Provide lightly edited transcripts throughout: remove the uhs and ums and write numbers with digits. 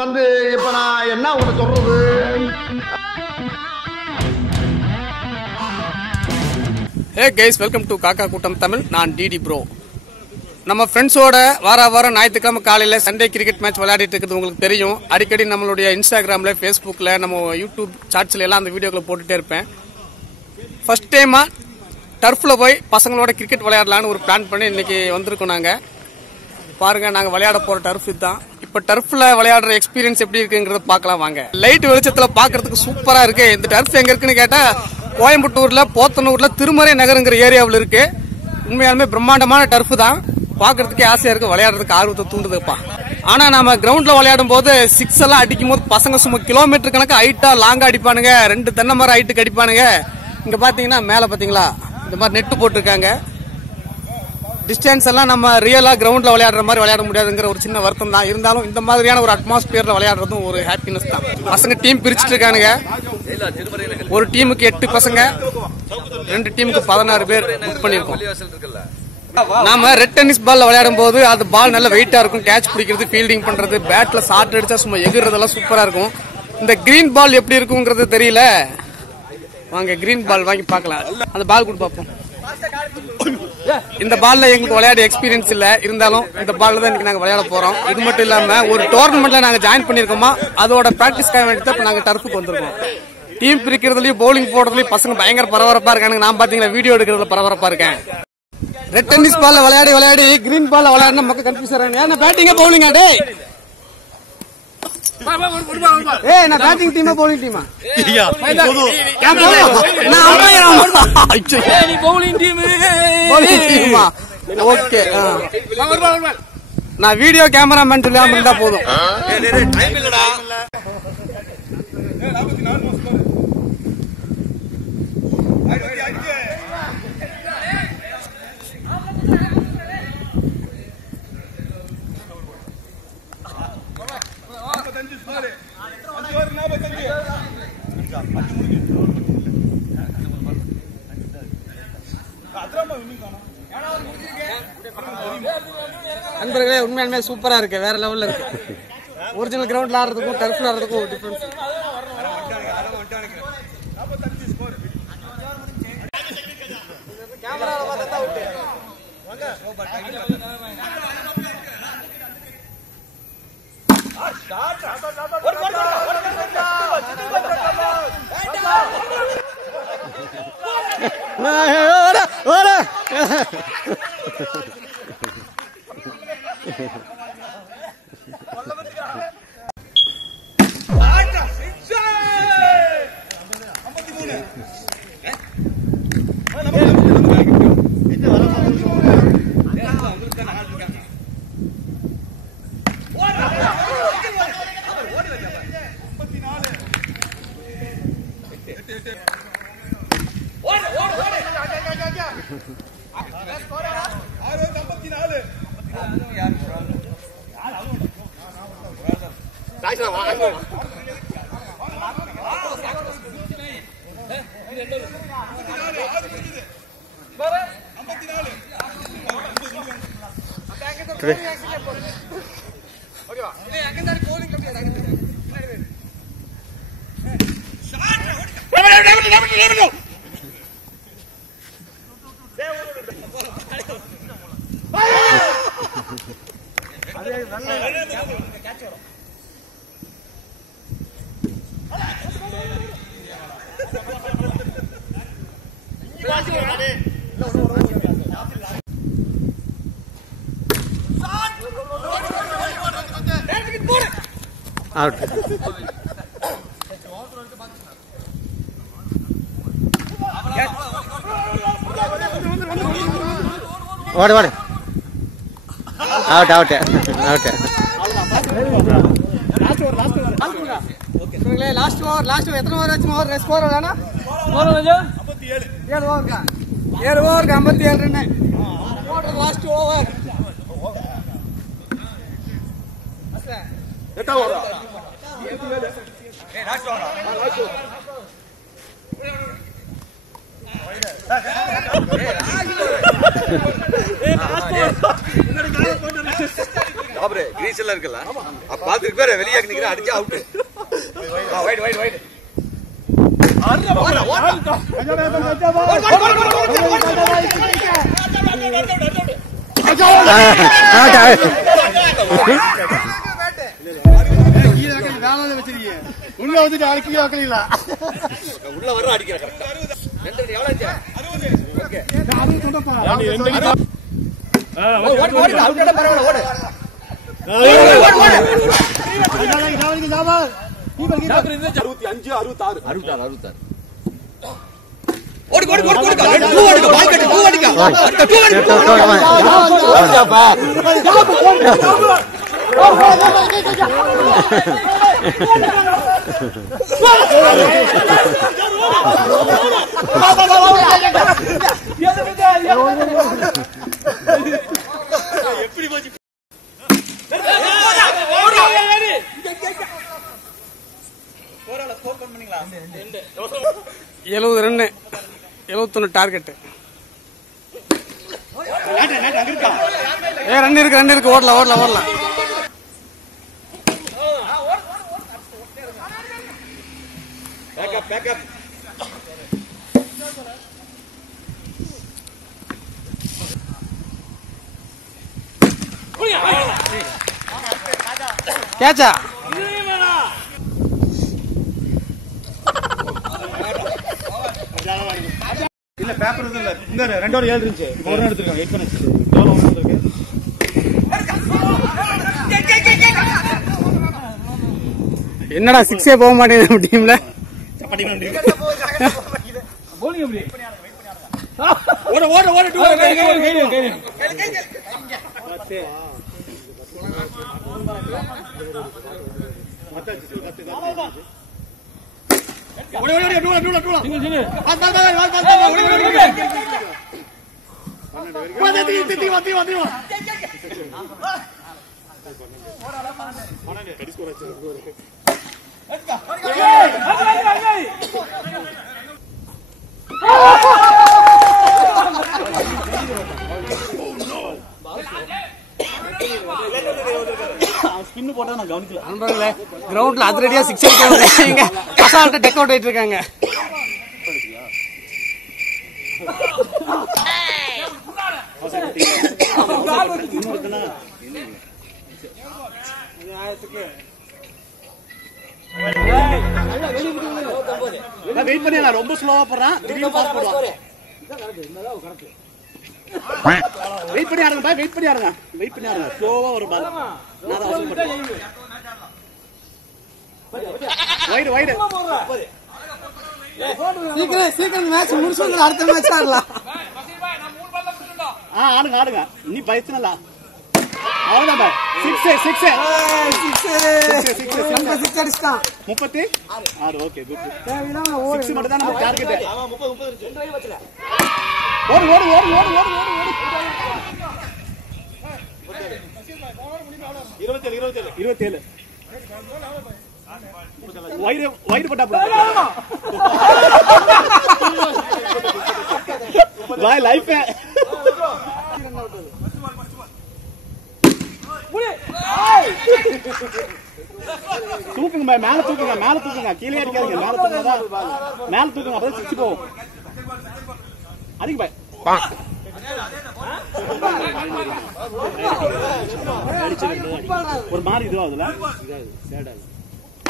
வந்து இப்ப நான் என்ன உனக்கு சொல்றது? ஹே கைஸ், வெல்கம் டு காக்கா கூட்டம் தமிழ். நான் டிடி ப்ரோ. நம்ம ஃப்ரெண்ட்ஸோட வாரம் ஞாயிற்றுக்கிழமை காலையில் சண்டே கிரிக்கெட் மேட்ச் விளையாடிட்டு இருக்கிறது உங்களுக்கு தெரியும். அடிக்கடி நம்மளுடைய இன்ஸ்டாகிராமில், ஃபேஸ்புக்கில், நம்ம யூடியூப் ஷார்ட்ஸில் எல்லாம் அந்த வீடியோக்களை போட்டுகிட்டே இருப்பேன். ஃபர்ஸ்ட் டைமாக டர்ஃபில் போய் பசங்களோட கிரிக்கெட் விளையாடலான்னு ஒரு பிளான் பண்ணி இன்னைக்கு வந்திருக்கோம். நாங்கள் பாருங்கள், நாங்கள் விளையாட போகிற டர்ஃப் இதுதான். இப்போ டர்ஃபில் விளையாடுற எக்ஸ்பீரியன்ஸ் எப்படி இருக்குங்கிறத பார்க்கலாம் வாங்க. லைட் வெளிச்சத்தில் பார்க்கறதுக்கு சூப்பராக இருக்கு. இந்த டர்ஃப் எங்கே இருக்குன்னு கேட்டால் கோயம்புத்தூரில், போத்தனூரில், திருமறை நகருங்கிற ஏரியாவில் இருக்கு. உண்மையாலுமே பிரம்மாண்டமான டர்ஃப் தான். பார்க்கறதுக்கே ஆசையா இருக்கு, விளையாடுறதுக்கு ஆர்வத்தை தூண்டுதுப்பா. ஆனா நம்ம கிரவுண்ட்ல விளையாடும் போது சிக்ஸ் எல்லாம் அடிக்கும் போது பசங்க சும்மா கிலோமீட்டர் கணக்கு ஹைட்டா லாங்கா அடிப்பானுங்க. 2 தென்னை மரம் ஹைட்டுக்கு அடிப்பானுங்க. இங்க பாத்தீங்கன்னா மேல பாத்தீங்களா இந்த மாதிரி நெட்டு போட்டிருக்காங்க. டிஸ்டன்ஸ் எல்லாம் நம்ம ரியலா கிரவுண்ட்ல விளையாடுற மாதிரி விளையாட முடியாதுங்கிற ஒரு சின்ன வருத்தம் தான். இருந்தாலும் இந்த மாதிரியான ஒரு அட்மாஸ்பியர்ல விளையாடுறதும் ஒரு ஹாப்பினஸ் தான். பசங்க டீம் பிரிச்சுட்டு இருக்கானுங்க. ஒரு டீமுக்கு 8 பசங்க, 2 டீமுக்கு 16 பேர் புக் பண்ணிருக்கோம். நாம ரெட் டென்னிஸ் பால்ல விளையாடும் போது அது பால் நல்ல வெயிட்டா இருக்கும். கேட்ச் பிடிக்கிறது, ஃபீல்டிங் பண்றது, பேட்ல ஷாட் அடிச்சா சும்மா எகுறதெல்லாம் சூப்பரா இருக்கும். இந்த கிரீன் பால் எப்படி இருக்குங்கிறது தெரியல. வாங்க கிரீன் பால் வாங்கி பார்க்கலாம். அந்த பால் கூட பார்ப்போம். இந்த பால்ல எங்களுக்கு விளையாட எக்ஸ்பீரியன்ஸ் இல்ல, இருந்தாலும் இந்த பால்ல தான் இன்னைக்கு நாங்க விளையாட போறோம். இது மட்டும் இல்லாம ஒரு டோர்னமெண்ட்ல நாங்க ஜாயின் பண்ணிருக்கோமா, அதோட பிராக்டிஸ்க்காக வேண்டி தான் நாங்க டர்ஃபுக்கு வந்திருக்கோம். டீம் பிரிக்கிறதுலயும் பவுலிங் போடுறதுலயும் பசங்க பயங்கர பரபரப்பா இருக்காங்க. நான் பாத்தீங்கன்னா வீடியோ எடுக்கிறதுல பரபரப்பா இருக்கேன். ரெட் டென்னிஸ் பால்ல விளையாடி கிரீன் பால்ல விளையாடினா மக்கள் கன்ஃபியூஸ் ஆறாங்க. ஏன்னா பேட்டிங்கா பவுலிங்கா? டேய் ஏய், நான் பேட்டிங் டீமா பவுலிங் டீமா? நான் அம்பையரா? நீ பவுலிங் டீமா? ஓகே, நான் வீடியோ கேமராமேன் இல்லாம இருந்தா போதும். நண்பர்களே, உண்மையாலுமே சூப்பரா இருக்கு, வேற லெவல்ல இருக்கு. ஒரிஜினல் கிரவுண்ட்ல ஆடுறதுக்கும் டர்ஃப்ல ஆடுறதுக்கும் டிஃபரன்ஸ். கேமரால பார்த்தா அவுட். வாங்க out. What? Out. Last over எத்தனை ஓவர் ஆச்சு? ஓவர் ஸ்கோர் வேணா? 7 ஓவருக்கா? 7 ஓவருக்கு 57 ரன். லாஸ்ட் ஓவர் பாபரே கிரீஸ் எல்லாம் இருக்குல்ல பாத்துக்கு பேர் வெளியே நிக்கிறேன் அடிச்சு அவுட் வைட் வைட் வைட் உள்ள வந்துட்டு அடிக்கல உள்ள வர அடிக்கிற கரெக்டா எப்படி போச்சு 70 ரன் 71 டார்கெட். ரன் இருக்கு ஓடலாம் ஓடலாம் ஓடலாம். பேக்கப் கேட்சா இல்ல பேப்பர் இல்ல இங்க 2 7 இருந்துச்சு ஒரு எடுத்துருக்காங்க 8 பண்ணி என்னடா 6 போக மாட்டேங்குது டீம்ல. ஓட ஓட ஓட கிரவுண்ட்ல அதிரடியா 6 அடிக்காங்க. அசால்ட்டா டெக் அவுட் ஆயிட்டு இருக்காங்க. வெயிட் பண்ணி நான் ரொம்ப ஸ்லோவா போறேன். திடீர்னு பாஸ் போடுவான். வெயிட் பண்ணி ஆடுங்க ஸ்லோவா ஒரு பால். நான் அவசரப்பட்டேன். வைடு சீக்கிரம் மேட்ச் முடிச்சு அடுத்த மேட்ச் ஆடலாம். ஆடுங்க நீ பயத்துல அவ்வளவுதான் பாய். 6 அடிச்சிட்டான். 36 ஓகே குட். 6 மட்டும் தான் நம்ம டார்கெட். ஓடு 27 வைடு போட்டா பாய் லைஃப் தூக்குங்க பாய். மேல தூக்குங்க கீழே அடிக்காதீங்க. மேல தூக்குங்க அப்பதான் 6 போகும். அடிங்க பாய். ஒரு மாதிரி இதுவாகுதுல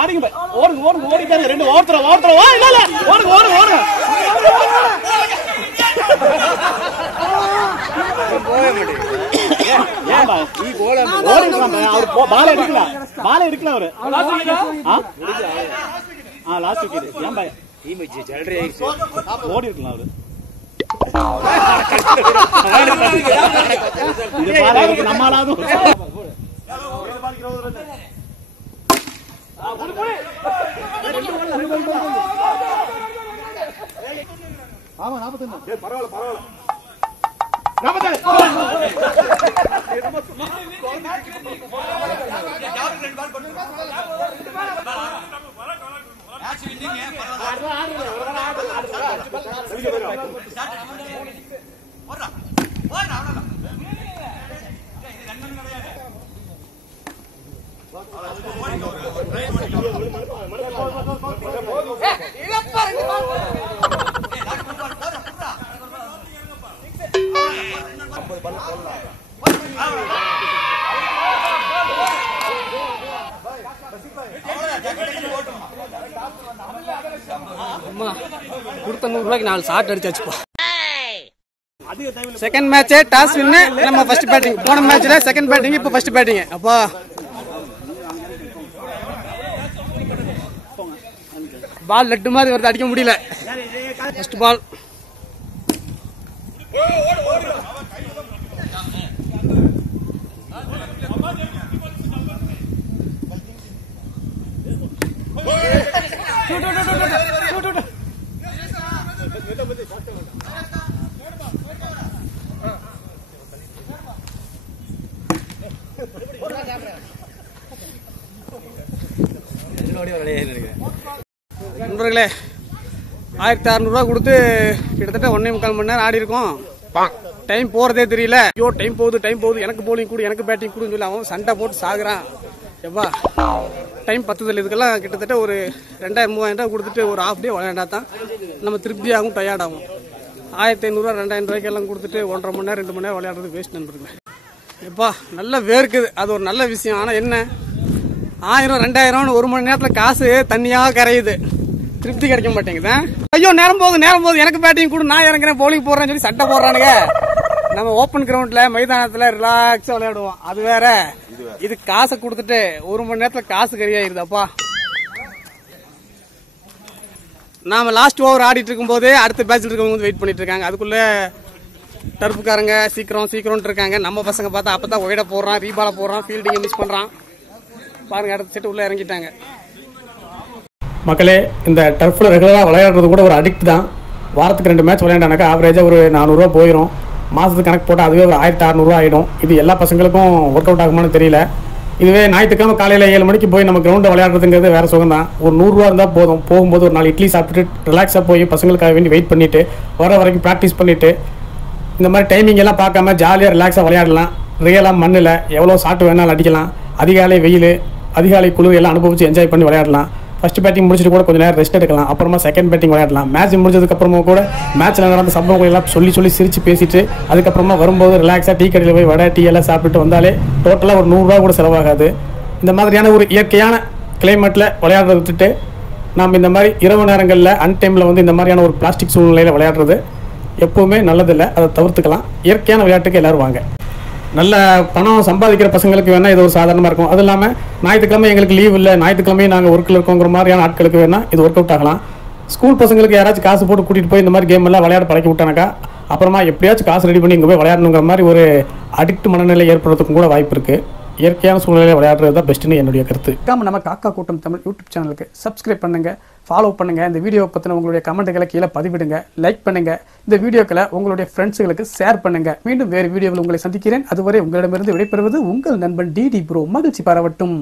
ஆடிங்க பாய். ஓடுங்க ஓடிட்டாங்க. 2 ஓடுறோம் இல்ல ஓடுங்க பால எடுக்கல அவரு. Last wicket. ஏன் பாய் ஓடி இருக்கலாம் அவரு. நம்மளாலும் ஆமா 41 பரவாயில்ல 44 கொடுத்த 100 ரூபாய்க்கு 4 ஷாட் அடிச்சாச்சுப்பா. செகண்ட் மேட்ச் டாஸ் வின்னு நம்ம ஃபர்ஸ்ட் பேட்டிங். போன மேட்ச்ல செகண்ட் பேட்டிங், இப்போ ஃபர்ஸ்ட் பேட்டிங். அப்பா பால் லட்டு மாதிரி வருது, அடிக்க முடியல. ஃபர்ஸ்ட் பால் நண்பர்களே 1600 ரூபா கொடுத்து கிட்டத்தட்ட 1.25 மணி நேரம் ஆடி இருக்கோம். டைம் போறதே தெரியல. ஐயோ டைம் போகுது, எனக்கு போலிங் கொடு, எனக்கு பேட்டிங் கொடுன்னு சொல்லி அவன் சண்டை போட்டு சாகுறான். எப்பா டைம் பத்துதல். இதுக்கெல்லாம் கிட்டத்தட்ட ஒரு 2000-3000 ரூபா கொடுத்துட்டு ஒரு ஹாஃப் டே விளையாண்டா தான் நம்ம திருப்தியாகும், டயர்டாகும். 1500 ரூபா 2000 ரூபாய்க்கு எல்லாம் கொடுத்துட்டு 1.5 மணி நேரம் 2 மணி நேரம் விளையாடுறது வேஸ்ட் நண்பர்களே. எப்பா நல்லா வேர்க்குது, அது ஒரு நல்ல விஷயம். ஆனா என்ன 1000-2000 1 மணி நேரத்துல காசு தண்ணியா கரையுது, திருப்தி கிடைக்க மாட்டேங்குது. ஐயோ நேரம் போகுது, எனக்கு பேட்டிங் கொடு, நான் இறங்குறேன், பவுலிங் போடுறேன்னு சொல்லி சண்டை போடுறானுங்க. நம்ம ஓப்பன் கிரவுண்ட்ல மைதானத்துல ரிலாக்ஸா விளையாடுவோம், அது வேற. இது காசை கொடுத்துட்டு 1 மணி நேரத்துல காசு கறியாயிருதாப்பா. நாம லாஸ்ட் ஓவர் ஆடிட்டு இருக்கும் போதே அடுத்த பேட்ச்ல இருக்கவங்க வெயிட் பண்ணிட்டு இருக்காங்க. அதுக்குள்ள டர்ப்புக்காரங்க சீக்கிரம் இருக்காங்க. நம்ம பசங்க பார்த்தா அப்பதான் ஒய்ட போடுறான், ரீபால போடுறான், ஃபீல்டிங் மிஸ் பண்றான். பாருங்க அடுத்த செட் உள்ள இறங்கிட்டாங்க. மக்களே, இந்த டர்ஃப்ல ரெகுலரா விளையாடுறது கூட ஒரு அடிக்ட் தான். வாரத்துக்கு 2 மேட்ச் விளையாண்டானாக்கா ஆவரேஜா ஒரு 400 ரூபா போயிடும். மாசத்துக்கு கணக்கு போட்டால் அதுவே ஒரு 1600 ரூபா ஆயிடும். இது எல்லா பசங்களுக்கும் ஒர்க் அவுட் ஆகுமான்னு தெரியல. இதுவே ஞாயிற்றுக்கிழமை காலையில் 7 மணிக்கு போய் நம்ம கிரவுண்டை விளையாடுறதுங்கிறது வேற சுகம் தான். ஒரு 100 ரூபா இருந்தால் போதும். போகும்போது ஒரு 4 இட்லி சாப்பிட்டுட்டு ரிலாக்ஸாக போய் பசங்களுக்காக வேண்டி வெயிட் பண்ணிட்டு வர வரைக்கும் ப்ராக்டிஸ் பண்ணிட்டு இந்த மாதிரி டைமிங் எல்லாம் பார்க்காம ஜாலியாக ரிலாக்ஸாக விளையாடலாம். ரியலாக மண்ணில் எவ்வளோ ஷாட் வேணாலும் அடிக்கலாம். அதிகாலை வெயில், அதிகாலை குளிர் எல்லாம் அனுபவிச்சு என்ஜாய் பண்ணி விளையாடலாம். ஃபர்ஸ்ட் பேட்டிங் முடிச்சுட்டு கூட கொஞ்சம் நேரம் ரெஸ்ட் எடுக்கலாம். அப்புறமா செகண்ட் பேட்டிங் விளையாடலாம். மேட்ச் முடிஞ்சதுக்கு அப்புறமா கூட மேட்ச்ல நடந்த சம்பவங்கள் எல்லாம் சொல்லி சிரிச்சு பேசிட்டு அதுக்கப்புறமா வரும்போது ரிலாக்ஸாக டீ கடையில் போய் வடை டீ எல்லாம் சாப்பிட்டு வந்தாலே டோட்டலாக ஒரு 100 ரூபா கூட செலவாகாது. இந்த மாதிரியான ஒரு இயற்கையான கிளைமேட்டில் விளையாடுறத விட்டுட்டு நாம் இந்த மாதிரி இரவு நேரங்களில் அன்டைமில் வந்து இந்த மாதிரியான ஒரு பிளாஸ்டிக் சூழ்நிலையில் விளையாடுறது எப்பவுமே நல்லதில்லை. அதை தவிர்த்துக்கலாம். இயற்கையான விளையாட்டுக்கு எல்லாரும் வாங்க. நல்ல பணம் சம்பாதிக்கிற பசங்களுக்கு வேணால் இது ஒரு சாதாரணமாக இருக்கும். அது இல்லாமல் ஞாயிற்றுக்கிழமை எங்களுக்கு லீவ் இல்லை, ஞாயிற்றுக்கிழமையும் நாங்கள் ஒர்க்கில் இருக்கோங்கிற மாதிரியான ஆட்களுக்கு வேணால் இது ஒர்க் அவுட் ஆகலாம். ஸ்கூல் பசங்களுக்கு யாராச்சும் காசு போட்டு கூட்டிகிட்டு போய் இந்த மாதிரி கேம் எல்லாம் விளையாட பழக்கி விட்டானாக்கா அப்புறமா எப்படியாச்சும் காசு ரெடி பண்ணி இங்கே போய் விளையாடணுங்கிற மாதிரி ஒரு அடிக்ட் மனநிலை ஏற்படுறதுக்கும் கூட வாய்ப்பு இருக்குது. இயற்கையான சூழ்நிலையில் விளையாடுறது தான் பெஸ்ட்டுன்னு என்னுடைய கருத்து. நம்ம காக்கா கூட்டம் தமிழ் யூடியூப் சேனலுக்கு சப்ஸ்கிரைப் பண்ணுங்க, ஃபாலோ பண்ணுங்க. இந்த வீடியோவை பற்றின உங்களுடைய கமெண்ட்டுகளை கீழே பதிவிடுங்க, லைக் பண்ணுங்க. இந்த வீடியோக்களை உங்களுடைய ஃப்ரெண்ட்ஸுகளுக்கு ஷேர் பண்ணுங்க. மீண்டும் வேறு வீடியோவில் உங்களை சந்திக்கிறேன். அதுவரை உங்களிடமிருந்து விடைபெறுவது உங்கள் நண்பன் டிடி ப்ரோ. மகிழ்ச்சி பரவட்டும்.